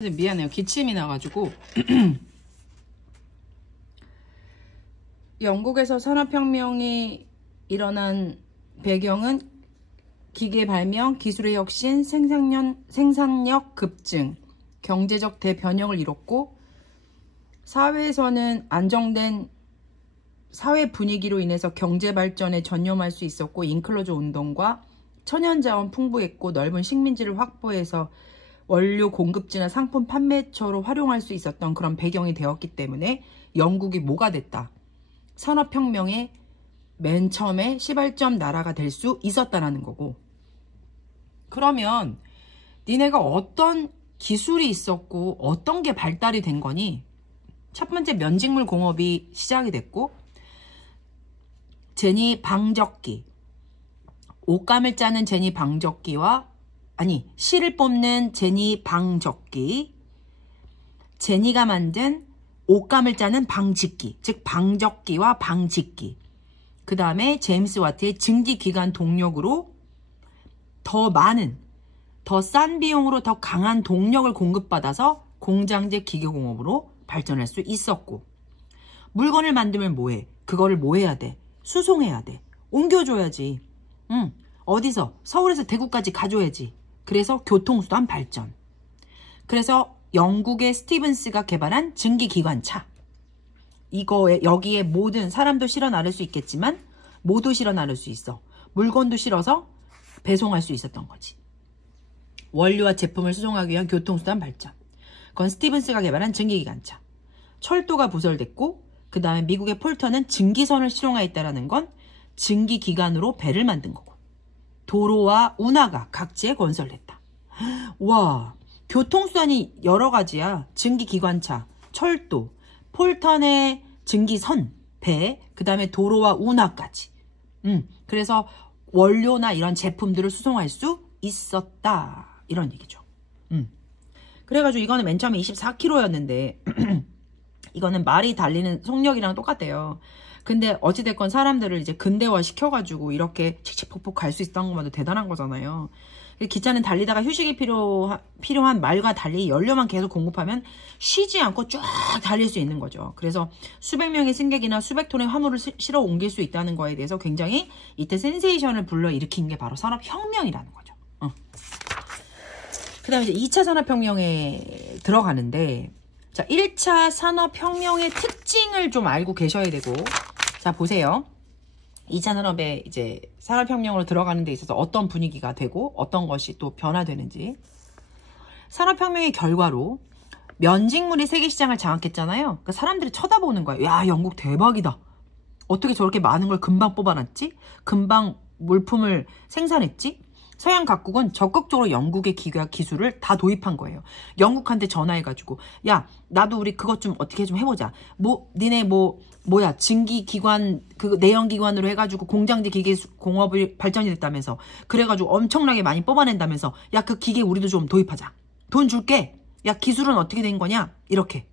미안해요. 기침이 나가지고. 영국에서 산업혁명이 일어난 배경은 기계 발명, 기술의 혁신, 생산력 급증, 경제적 대변혁을 이뤘고, 사회에서는 안정된 사회 분위기로 인해서 경제 발전에 전념할 수 있었고, 인클로즈 운동과 천연자원 풍부했고 넓은 식민지를 확보해서 원료 공급지나 상품 판매처로 활용할 수 있었던 그런 배경이 되었기 때문에 영국이 뭐가 됐다? 산업혁명의 맨 처음에 시발점 나라가 될 수 있었다라는 거고, 그러면 니네가 어떤 기술이 있었고 어떤 게 발달이 된 거니? 첫 번째 면직물 공업이 시작이 됐고, 제니 방적기, 옷감을 짜는 제니 방적기와 실을 뽑는 제니 방적기, 제니가 만든 옷감을 짜는 방직기, 즉 방적기와 방직기, 그 다음에 제임스 와트의 증기기관 동력으로 더 많은, 더 싼 비용으로 더 강한 동력을 공급받아서 공장제 기계공업으로 발전할 수 있었고, 물건을 만들면 뭐해? 그거를 뭐 해야 돼? 수송해야 돼. 옮겨줘야지. 어디서? 서울에서 대구까지 가줘야지. 그래서 교통수단 발전. 그래서 영국의 스티븐스가 개발한 증기기관차. 이거에 여기에 모든 사람도 실어 나를 수 있겠지만 모두 실어 나를 수 있어. 물건도 실어서 배송할 수 있었던 거지. 원료와 제품을 수송하기 위한 교통수단 발전. 그건 스티븐스가 개발한 증기기관차. 철도가 부설됐고, 그 다음에 미국의 폴턴은 증기선을 실용하였다라는 건 증기기관으로 배를 만든 거고, 도로와 운하가 각지에 건설됐다. 와, 교통수단이 여러 가지야. 증기기관차, 철도, 폴턴의 증기선, 배, 그 다음에 도로와 운하까지. 그래서 원료나 이런 제품들을 수송할 수 있었다, 이런 얘기죠. 그래가지고 이거는 맨 처음에 24km였는데 이거는 말이 달리는 속력이랑 똑같대요. 근데 어찌됐건 사람들을 이제 근대화 시켜가지고 이렇게 칙칙폭폭 갈 수 있었던 것만도 대단한 거잖아요. 기차는 달리다가 휴식이 필요한 말과 달리 연료만 계속 공급하면 쉬지 않고 쫙 달릴 수 있는 거죠. 그래서 수백 명의 승객이나 수백 톤의 화물을 실어 옮길 수 있다는 거에 대해서 굉장히 이때 센세이션을 불러일으킨 게 바로 산업혁명이라는 거죠. 그 다음에 이제 2차 산업혁명에 들어가는데, 자, 1차 산업혁명의 특징을 좀 알고 계셔야 되고, 자, 보세요. 2차 산업에 이제 산업혁명으로 들어가는 데 있어서 어떤 분위기가 되고 어떤 것이 또 변화되는지. 산업혁명의 결과로 면직물이 세계시장을 장악했잖아요. 그러니까 사람들이 쳐다보는 거예요. 야, 영국 대박이다. 어떻게 저렇게 많은 걸 금방 뽑아놨지? 금방 물품을 생산했지? 서양 각국은 적극적으로 영국의 기술을 다 도입한 거예요. 영국한테 전화해가지고, 야, 나도 우리 그것 좀 어떻게 좀 해보자. 니네 증기기관, 그 내연기관으로 해가지고 공장제 기계 공업이 발전이 됐다면서. 그래가지고 엄청나게 많이 뽑아낸다면서. 야, 그 기계 우리도 좀 도입하자. 돈 줄게. 야, 기술은 어떻게 된 거냐? 이렇게.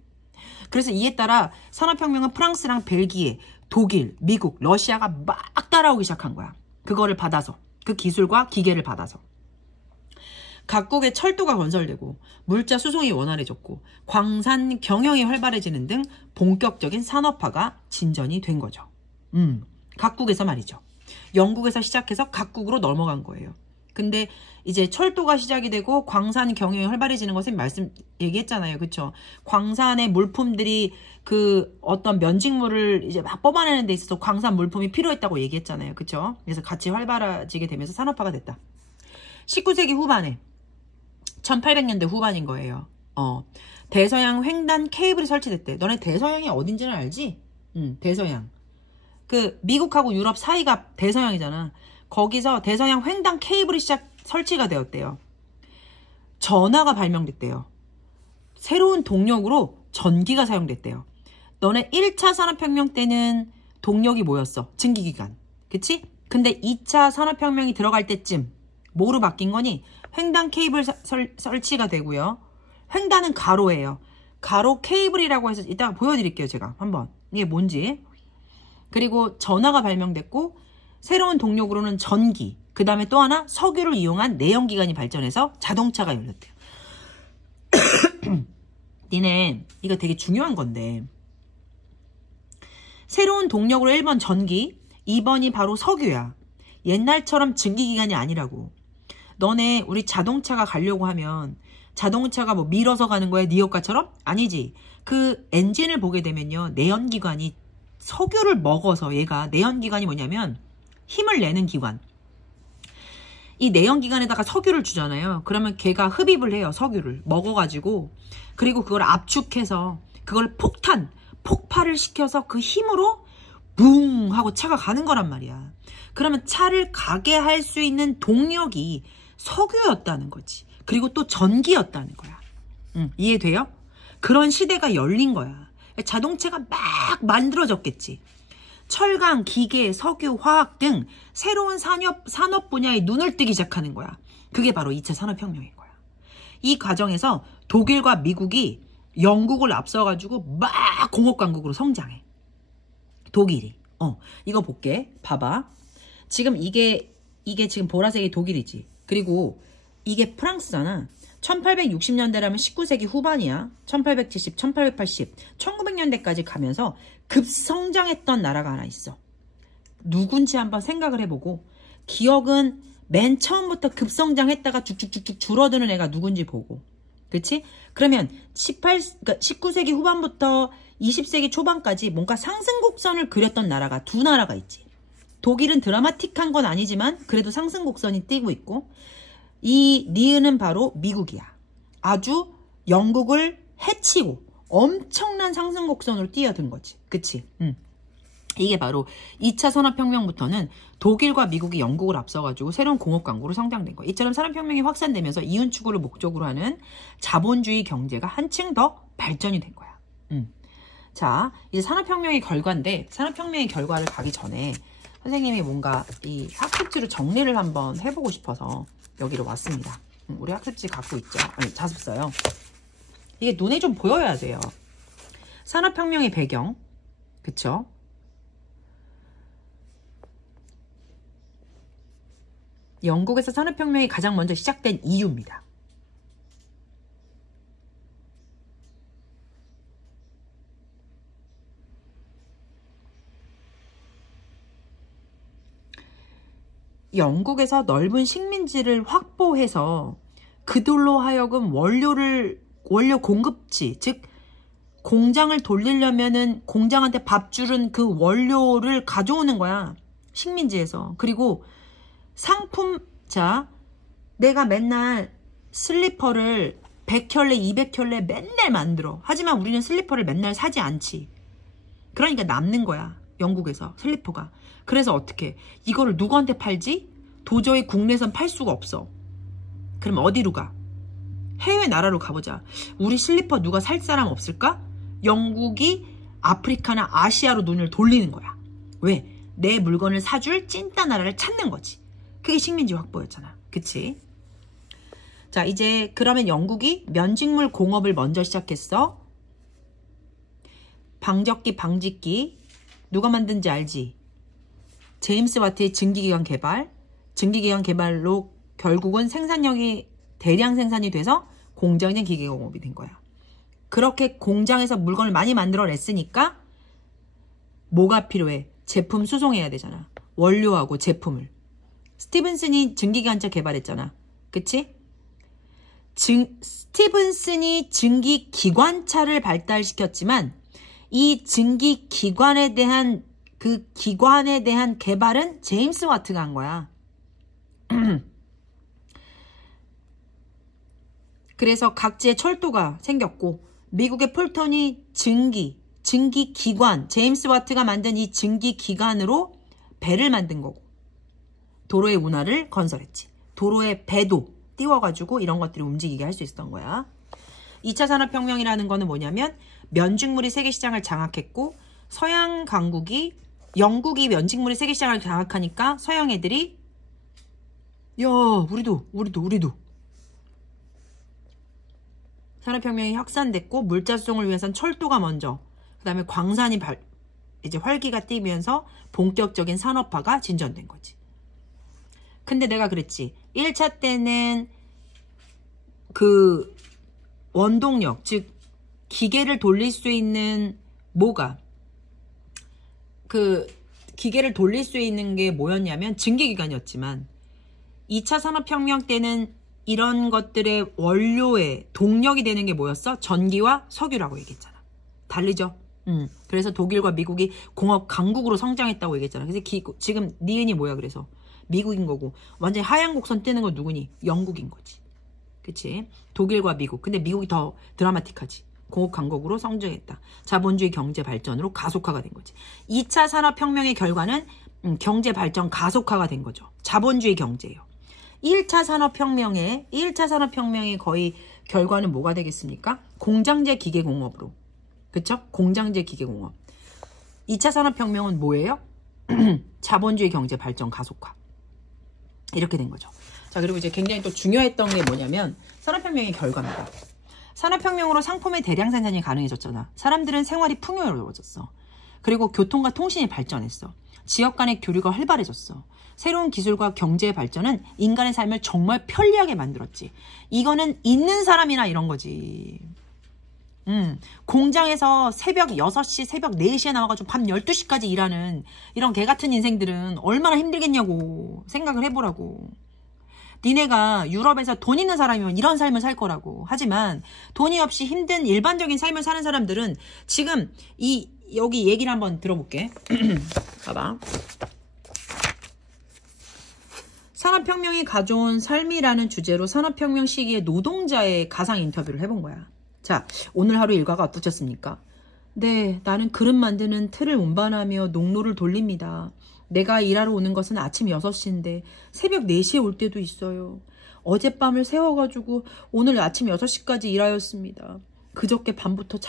그래서 이에 따라 산업혁명은 프랑스랑 벨기에, 독일, 미국, 러시아가 막 따라오기 시작한 거야. 그거를 받아서. 그 기술과 기계를 받아서. 각국의 철도가 건설되고 물자 수송이 원활해졌고 광산 경영이 활발해지는 등 본격적인 산업화가 진전이 된 거죠. 각국에서 말이죠. 영국에서 시작해서 각국으로 넘어간 거예요. 근데 이제 철도가 시작이 되고 광산 경영이 활발해지는 것은 얘기했잖아요. 그쵸? 광산의 물품들이 그 어떤 면직물을 이제 막 뽑아내는 데 있어서 광산 물품이 필요했다고 얘기했잖아요. 그쵸? 그래서 같이 활발해지게 되면서 산업화가 됐다. 19세기 후반에 1800년대 후반인 거예요. 대서양 횡단 케이블이 설치됐대. 너네 대서양이 어딘지는 알지? 대서양. 그 미국하고 유럽 사이가 대서양이잖아. 거기서 대서양 횡단 케이블이 설치가 되었대요. 전화가 발명됐대요. 새로운 동력으로 전기가 사용됐대요. 너네 1차 산업혁명 때는 동력이 뭐였어? 증기기관. 그치? 근데 2차 산업혁명이 들어갈 때쯤 뭐로 바뀐 거니? 횡단 케이블 설치가 되고요. 횡단은 가로예요. 가로 케이블이라고 해서 이따가 보여드릴게요. 제가 한번. 이게 뭔지. 그리고 전화가 발명됐고 새로운 동력으로는 전기, 그 다음에 또 하나 석유를 이용한 내연기관이 발전해서 자동차가 열렸대요. 니네 이거 되게 중요한 건데, 새로운 동력으로 1번 전기, 2번이 바로 석유야. 옛날처럼 증기기관이 아니라고. 너네 우리 자동차가 가려고 하면 자동차가 뭐 밀어서 가는 거야? 니 효과처럼? 아니지. 그 엔진을 보게 되면요, 내연기관이 석유를 먹어서, 얘가 내연기관이 뭐냐면 힘을 내는 기관. 이 내연기관에다가 석유를 주잖아요. 그러면 걔가 흡입을 해요. 석유를 먹어가지고. 그리고 그걸 압축해서 그걸 폭발을 시켜서 그 힘으로 붕 하고 차가 가는 거란 말이야. 그러면 차를 가게 할 수 있는 동력이 석유였다는 거지. 그리고 또 전기였다는 거야. 이해돼요? 그런 시대가 열린 거야. 자동차가 막 만들어졌겠지. 철강, 기계, 석유, 화학 등 새로운 산업 분야에 눈을 뜨기 시작하는 거야. 그게 바로 2차 산업혁명인 거야. 이 과정에서 독일과 미국이 영국을 앞서가지고 막 공업강국으로 성장해. 독일이. 이거 볼게. 봐봐. 지금 이게 지금 보라색이 독일이지. 그리고 이게 프랑스잖아. 1860년대라면 19세기 후반이야. 1870, 1880, 1900년대까지 가면서 급성장했던 나라가 하나 있어. 누군지 한번 생각을 해보고, 기억은 맨 처음부터 급성장했다가 쭉쭉쭉쭉 줄어드는 애가 누군지 보고. 그치? 그러면 19세기 후반부터 20세기 초반까지 뭔가 상승곡선을 그렸던 나라가 두 나라가 있지. 독일은 드라마틱한 건 아니지만 그래도 상승곡선이 띄고 있고, 이 니은은 바로 미국이야. 아주 영국을 해치고 엄청난 상승곡선으로 뛰어든 거지. 그치? 이게 바로 2차 산업혁명부터는 독일과 미국이 영국을 앞서가지고 새로운 공업강국으로 성장된 거야. 이처럼 산업혁명이 확산되면서 이윤 추구를 목적으로 하는 자본주의 경제가 한층 더 발전이 된 거야. 자, 이제 산업혁명의 결과인데, 산업혁명의 결과를 가기 전에 선생님이 뭔가 이 학습지로 정리를 한번 해보고 싶어서 여기로 왔습니다. 우리 학습지 갖고 있죠? 아니, 자습서요. 이게 눈에 좀 보여야 돼요. 산업혁명의 배경, 그쵸? 영국에서 산업혁명이 가장 먼저 시작된 이유입니다. 영국에서 넓은 식민지를 확보해서 그들로 하여금 원료 공급지, 즉 공장을 돌리려면은 공장한테 밥 주는 그 원료를 가져오는 거야. 식민지에서. 그리고 상품, 자, 내가 맨날 슬리퍼를 100켤레, 200켤레 맨날 만들어. 하지만 우리는 슬리퍼를 맨날 사지 않지. 그러니까 남는 거야. 영국에서 슬리퍼가. 그래서 어떻게 이거를 누구한테 팔지? 도저히 국내선 팔 수가 없어. 그럼 어디로 가? 해외 나라로 가보자. 우리 슬리퍼 누가 살 사람 없을까? 영국이 아프리카나 아시아로 눈을 돌리는 거야. 왜? 내 물건을 사줄 찐따 나라를 찾는 거지. 그게 식민지 확보였잖아. 그치? 자, 이제 그러면 영국이 면직물 공업을 먼저 시작했어. 방적기, 방직기. 누가 만든지 알지? 제임스 와트의 증기기관 개발. 증기기관 개발로 결국은 생산력이 대량 생산이 돼서 공정된 기계공업이 된 거야. 그렇게 공장에서 물건을 많이 만들어냈으니까 뭐가 필요해? 제품 수송해야 되잖아. 원료하고 제품을. 스티븐슨이 증기기관차 개발했잖아. 그치? 스티븐슨이 증기기관차를 발달시켰지만 이 증기기관에 대한 그 기관에 대한 개발은 제임스 와트가 한 거야. 그래서 각지에 철도가 생겼고 미국의 폴턴이 증기기관, 제임스 와트가 만든 이 증기기관으로 배를 만든 거고 도로의 운하를 건설했지. 도로에 배도 띄워가지고 이런 것들이 움직이게 할 수 있었던 거야. 2차 산업혁명이라는 거는 뭐냐면 면직물이 세계시장을 장악했고 서양 강국이 영국이 면직물이 세계시장을 장악하니까 서양 애들이 야 우리도 산업혁명이 확산됐고 물자 수송을 위해선 철도가 먼저 그 다음에 광산이 이제 활기가 뛰면서 본격적인 산업화가 진전된 거지. 근데 내가 그랬지. 1차 때는 그 원동력, 즉 기계를 돌릴 수 있는 뭐가 그 기계를 돌릴 수 있는 게 뭐였냐면 증기기관이었지만 2차 산업혁명 때는 이런 것들의 원료의 동력이 되는 게 뭐였어? 전기와 석유라고 얘기했잖아. 다르죠? 그래서 독일과 미국이 공업 강국으로 성장했다고 얘기했잖아. 그래서 지금 니은이 뭐야? 그래서 미국인 거고 완전히 하얀 곡선 뜨는 건 누구니? 영국인 거지. 그치? 독일과 미국. 근데 미국이 더 드라마틱하지. 공업 강국으로 성장했다. 자본주의 경제 발전으로 가속화가 된 거지. 2차 산업혁명의 결과는 경제 발전 가속화가 된 거죠. 자본주의 경제예요. 1차 산업혁명의 거의 결과는 뭐가 되겠습니까? 공장제 기계공업으로. 그쵸? 공장제 기계공업. 2차 산업혁명은 뭐예요? 자본주의 경제 발전 가속화. 이렇게 된 거죠. 자, 그리고 이제 굉장히 또 중요했던 게 뭐냐면 산업혁명의 결과입니다. 산업혁명으로 상품의 대량 생산이 가능해졌잖아. 사람들은 생활이 풍요로워졌어. 그리고 교통과 통신이 발전했어. 지역 간의 교류가 활발해졌어. 새로운 기술과 경제의 발전은 인간의 삶을 정말 편리하게 만들었지. 이거는 있는 사람이나 이런 거지. 공장에서 새벽 6시, 새벽 4시에 나와가지고 밤 12시까지 일하는 이런 개 같은 인생들은 얼마나 힘들겠냐고 생각을 해보라고. 니네가 유럽에서 돈 있는 사람이면 이런 삶을 살 거라고. 하지만 돈이 없이 힘든 일반적인 삶을 사는 사람들은 지금 여기 얘기를 한번 들어볼게. 봐봐. 산업혁명이 가져온 삶이라는 주제로 산업혁명 시기에 노동자의 가상 인터뷰를 해본 거야. 자, 오늘 하루 일과가 어떠셨습니까? 네, 나는 그릇 만드는 틀을 운반하며 농로를 돌립니다. 내가 일하러 오는 것은 아침 6시인데 새벽 4시에 올 때도 있어요. 어젯밤을 새워가지고 오늘 아침 6시까지 일하였습니다. 그저께 밤부터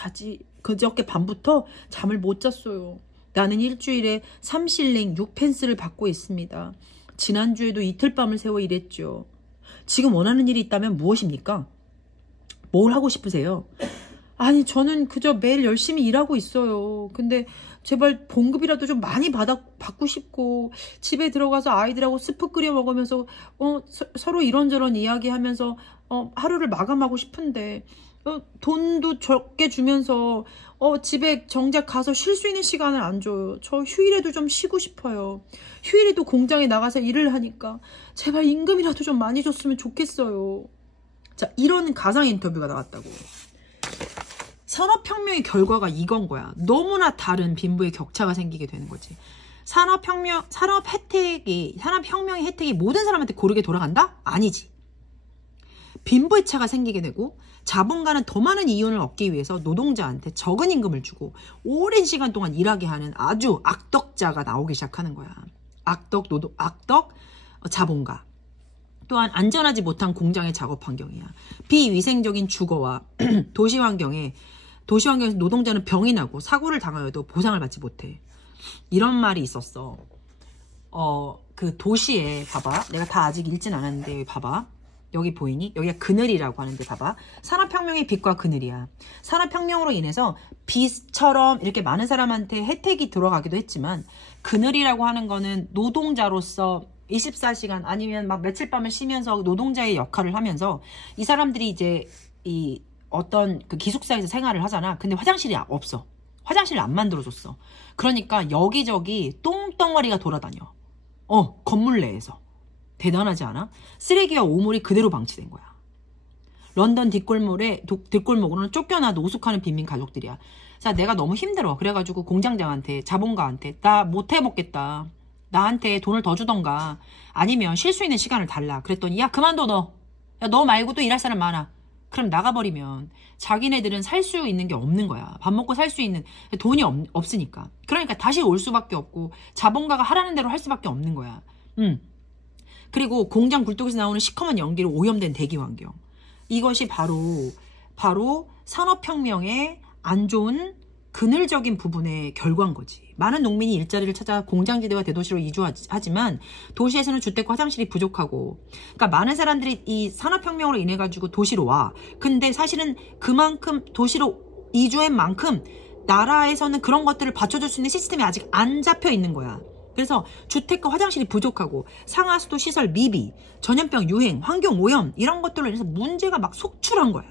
잠을 못 잤어요. 나는 일주일에 3실링 6펜스를 받고 있습니다. 지난주에도 이틀 밤을 새워 일했죠. 지금 원하는 일이 있다면 무엇입니까? 뭘 하고 싶으세요? 아니, 저는 그저 매일 열심히 일하고 있어요. 근데 제발 봉급이라도 좀 많이 받고 싶고 집에 들어가서 아이들하고 스프 끓여 먹으면서 서로 이런저런 이야기하면서 하루를 마감하고 싶은데 돈도 적게 주면서 집에 정작 가서 쉴 수 있는 시간을 안 줘요. 저 휴일에도 좀 쉬고 싶어요. 휴일에도 공장에 나가서 일을 하니까 제발 임금이라도 좀 많이 줬으면 좋겠어요. 자, 이런 가상 인터뷰가 나왔다고. 산업혁명의 결과가 이건 거야. 너무나 다른 빈부의 격차가 생기게 되는 거지. 산업혁명의 혜택이 모든 사람한테 고르게 돌아간다? 아니지. 빈부의 차가 생기게 되고 자본가는 더 많은 이윤을 얻기 위해서 노동자한테 적은 임금을 주고 오랜 시간 동안 일하게 하는 아주 악덕자가 나오기 시작하는 거야. 악덕 자본가. 또한 안전하지 못한 공장의 작업 환경이야. 비위생적인 주거와 도시 환경에서 노동자는 병이 나고 사고를 당하여도 보상을 받지 못해. 이런 말이 있었어. 그 도시에 봐봐. 내가 다 아직 읽진 않았는데 여기 봐봐. 여기 보이니? 여기가 그늘이라고 하는데 봐봐. 산업혁명의 빛과 그늘이야. 산업혁명으로 인해서 빛처럼 이렇게 많은 사람한테 혜택이 들어가기도 했지만 그늘이라고 하는 거는 노동자로서 24시간 아니면 막 며칠 밤을 쉬면서 노동자의 역할을 하면서 이 사람들이 이제 이 어떤 그 기숙사에서 생활을 하잖아. 근데 화장실이 없어. 화장실을 안 만들어줬어. 그러니까 여기저기 똥덩어리가 돌아다녀. 건물 내에서. 대단하지 않아? 쓰레기와 오물이 그대로 방치된 거야. 런던 뒷골목으로는 쫓겨나 노숙하는 빈민 가족들이야. 자, 내가 너무 힘들어. 그래가지고 공장장한테, 자본가한테 나 못 해먹겠다. 나한테 돈을 더 주던가 아니면 쉴 수 있는 시간을 달라. 그랬더니 야, 그만둬 너. 야, 너 말고 또 일할 사람 많아. 그럼 나가버리면 자기네들은 살 수 있는 게 없는 거야. 밥 먹고 살 수 있는 돈이 없으니까. 그러니까 다시 올 수밖에 없고 자본가가 하라는 대로 할 수밖에 없는 거야. 그리고 공장 굴뚝에서 나오는 시커먼 연기로 오염된 대기 환경. 이것이 바로 산업혁명의 안 좋은 그늘적인 부분의 결과인 거지. 많은 농민이 일자리를 찾아 공장지대와 대도시로 이주하지만 도시에서는 주택과 화장실이 부족하고, 그러니까 많은 사람들이 이 산업혁명으로 인해 가지고 도시로 와. 근데 사실은 그만큼 도시로 이주한 만큼 나라에서는 그런 것들을 받쳐줄 수 있는 시스템이 아직 안 잡혀 있는 거야. 그래서 주택과 화장실이 부족하고 상하수도 시설 미비, 전염병 유행, 환경 오염 이런 것들로 인해서 문제가 막 속출한 거야.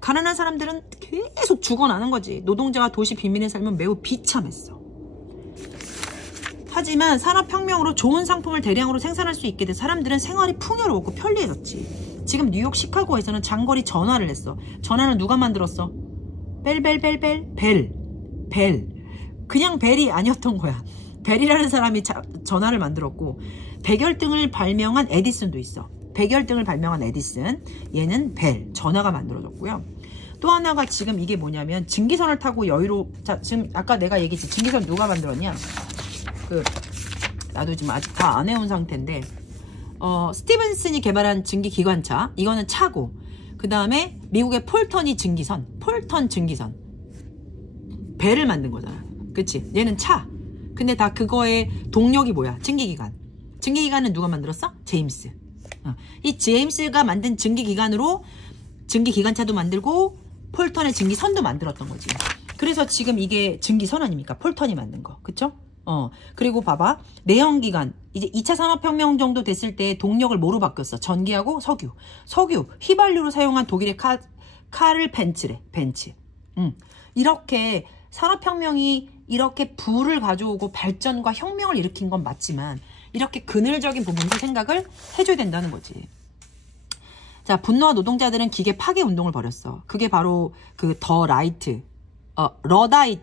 가난한 사람들은 계속 죽어나는 거지. 노동자가 도시 빈민의 삶은 매우 비참했어. 하지만 산업혁명으로 좋은 상품을 대량으로 생산할 수 있게 돼 사람들은 생활이 풍요로웠고 편리해졌지. 지금 뉴욕 시카고에서는 장거리 전화를 했어. 전화는 누가 만들었어? 벨벨벨벨 벨. 그냥 벨이 아니었던 거야. 벨이라는 사람이 전화를 만들었고, 백열등을 발명한 에디슨도 있어. 백열등을 발명한 에디슨, 얘는 벨, 전화가 만들어졌고요. 또 하나가 지금 이게 뭐냐면 증기선을 타고 자, 지금 아까 내가 얘기했지. 증기선 누가 만들었냐? 나도 지금 아직 다 안 해온 상태인데, 스티븐슨이 개발한 증기기관차, 이거는 차고, 그 다음에 미국의 폴턴이 증기선, 폴턴 증기선, 배를 만든 거잖아. 그치? 얘는 차. 근데 다 그거의 동력이 뭐야? 증기기관. 증기기관은 누가 만들었어? 제임스. 이 제임스가 만든 증기기관으로 증기기관차도 만들고 폴턴의 증기선도 만들었던 거지. 그래서 지금 이게 증기선 아닙니까? 폴턴이 만든 거. 그쵸? 그리고 봐봐. 내연기관. 이제 2차 산업혁명 정도 됐을 때 동력을 뭐로 바뀌었어? 전기하고 석유. 휘발유로 사용한 독일의 카를 벤츠래. 벤츠. 이렇게 산업혁명이 이렇게 부를 가져오고 발전과 혁명을 일으킨 건 맞지만 이렇게 그늘적인 부분도 생각을 해줘야 된다는 거지. 자, 분노한 노동자들은 기계 파괴 운동을 벌였어. 그게 바로 그 러다이트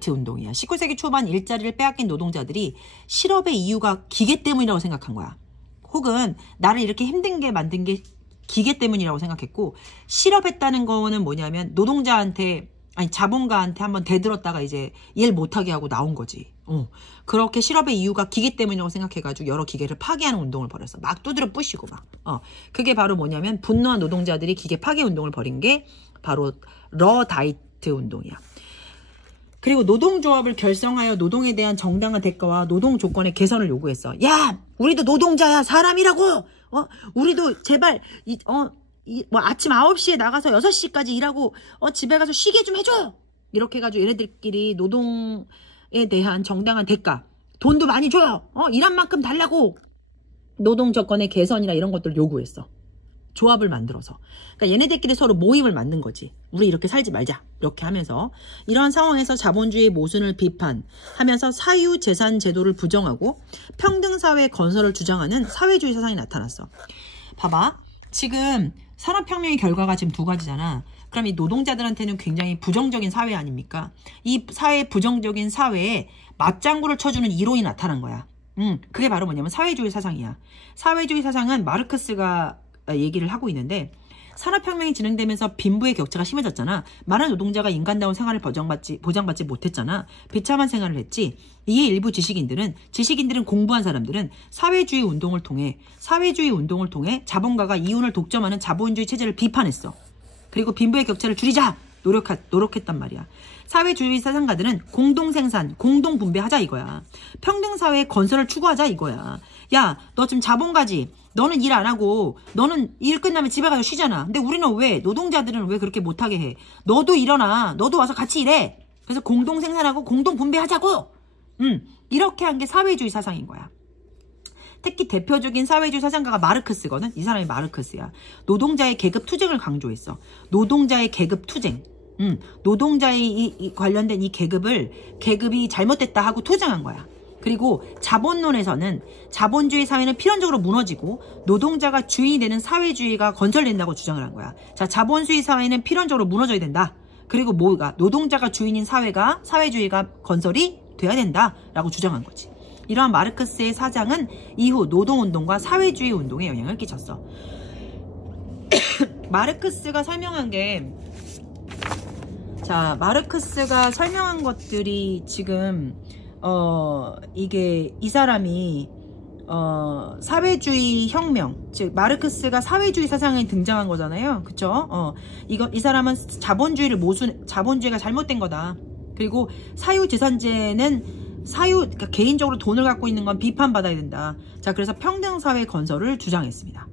운동이야. 19세기 초반 일자리를 빼앗긴 노동자들이 실업의 이유가 기계 때문이라고 생각한 거야. 혹은 나를 이렇게 힘든 게 만든 게 기계 때문이라고 생각했고, 실업했다는 거는 뭐냐면 자본가한테 한번 대들었다가 이제 일 못하게 하고 나온 거지. 그렇게 실업의 이유가 기계 때문이라고 생각해가지고 여러 기계를 파괴하는 운동을 벌였어. 막 두드려 부시고 막. 그게 바로 뭐냐면 분노한 노동자들이 기계 파괴 운동을 벌인 게 바로 러다이트 운동이야. 그리고 노동조합을 결성하여 노동에 대한 정당한 대가와 노동 조건의 개선을 요구했어. 야, 우리도 노동자야, 사람이라고. 우리도 제발 뭐 아침 9시에 나가서 6시까지 일하고 집에 가서 쉬게 좀 해줘. 이렇게 해가지고 얘네들끼리 노동에 대한 정당한 대가, 돈도 많이 줘요. 일한 만큼 달라고. 노동 조건의 개선이나 이런 것들을 요구했어. 조합을 만들어서. 그러니까 얘네들끼리 서로 모임을 만든 거지. 우리 이렇게 살지 말자. 이렇게 하면서 이러한 상황에서 자본주의의 모순을 비판하면서 사유재산 제도를 부정하고 평등사회 건설을 주장하는 사회주의 사상이 나타났어. 봐봐. 지금 산업혁명의 결과가 지금 두 가지잖아. 그럼 이 노동자들한테는 굉장히 부정적인 사회 아닙니까? 이 부정적인 사회에 맞장구를 쳐주는 이론이 나타난 거야. 그게 바로 뭐냐면 사회주의 사상이야. 사회주의 사상은 마르크스가 얘기를 하고 있는데, 산업혁명이 진행되면서 빈부의 격차가 심해졌잖아. 많은 노동자가 인간다운 생활을 보장받지 못했잖아. 비참한 생활을 했지. 이에 일부 지식인들은 공부한 사람들은 사회주의 운동을 통해 자본가가 이윤을 독점하는 자본주의 체제를 비판했어. 그리고 빈부의 격차를 줄이자 노력했단 말이야. 사회주의 사상가들은 공동생산, 공동분배하자 이거야. 평등사회의 건설을 추구하자 이거야. 야, 너 지금 자본가지? 너는 일 안 하고 너는 일 끝나면 집에 가서 쉬잖아. 근데 우리는 왜, 노동자들은 왜 그렇게 못하게 해? 너도 일어나. 너도 와서 같이 일해. 그래서 공동생산하고 공동분배하자고. 이렇게 한 게 사회주의 사상인 거야. 특히 대표적인 사회주의 사상가가 마르크스거든. 이 사람이 마르크스야. 노동자의 계급 투쟁을 강조했어. 노동자의 계급 투쟁. 노동자의 관련된 이 계급이 잘못됐다 하고 투쟁한 거야. 그리고 자본론에서는 자본주의 사회는 필연적으로 무너지고 노동자가 주인이 되는 사회주의가 건설된다고 주장을 한 거야. 자, 자본주의 사회는 필연적으로 무너져야 된다. 그리고 노동자가 주인인 사회주의가 건설이 돼야 된다라고 주장한 거지. 이러한 마르크스의 사상은 이후 노동운동과 사회주의 운동에 영향을 끼쳤어. 마르크스가 설명한 것들이 지금 이 사람이 사회주의 혁명, 즉 마르크스가 사회주의 사상에 등장한 거잖아요. 그쵸? 이 사람은 자본주의가 잘못된 거다. 그리고 사유재산제는 그러니까 개인적으로 돈을 갖고 있는 건 비판받아야 된다. 자, 그래서 평등사회 건설을 주장했습니다.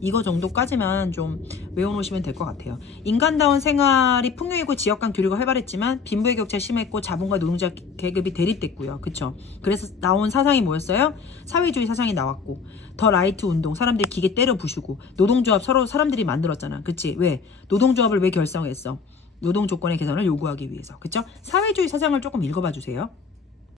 이거 정도까지만 좀 외워놓으시면 될 것 같아요. 인간다운 생활이 풍요이고 지역 간 교류가 활발했지만 빈부의 격차 심했고 자본과 노동자 계급이 대립됐고요. 그쵸? 그래서 나온 사상이 뭐였어요? 사회주의 사상이 나왔고 더 라이트 운동, 사람들이 기계 때려 부수고 노동조합 서로 사람들이 만들었잖아. 그치? 왜? 노동조합을 왜 결성했어? 노동 조건의 개선을 요구하기 위해서. 그쵸? 사회주의 사상을 조금 읽어봐 주세요.